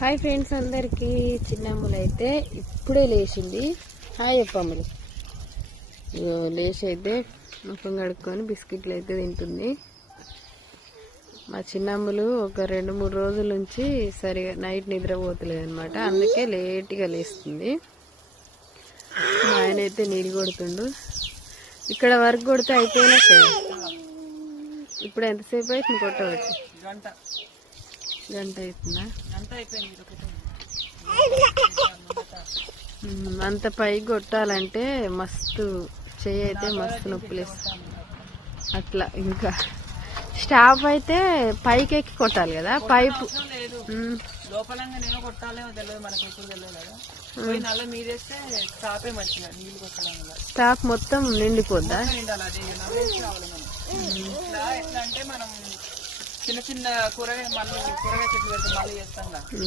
Hi friends అందరికీ చిన్నమ్ములు అయితే ఇప్పుడే లేచింది. హాయ్ చెప్పమ్ములు ఇగో లేచి అయితే ముఖం కడుక్కొని బిస్కెట్లు అయితే తింటుంది. మా చిన్నమ్ములు ఒక రెండు మూడు రోజుల నుంచి సరిగా నైట్ నిద్రపోతలేదు అనమాట అందుకే లేట్గా లేస్తుంది. మా ఆయన అయితే నీళ్ళు కొడుతుండు. ఇక్కడ వర్క్ కొడితే అయిపోయినా ఇప్పుడు ఎంతసేపు అయితే కొట్టవచ్చు గంట అవుతుందా. అంత పైకి కొట్టాలంటే మస్తు చెయ్యి అయితే మస్తు నొప్పులేస్తుంది అట్లా ఇంకా. స్టాప్ అయితే పైకి ఎక్కి కొట్టాలి కదా. పైపు స్టాప్ మొత్తం నిండిపోద్దా? చిన్న చిన్న కూరగాయ మళ్ళీ కూరగాయ చెట్లు పెడితే మళ్ళీ చేస్తాం కదా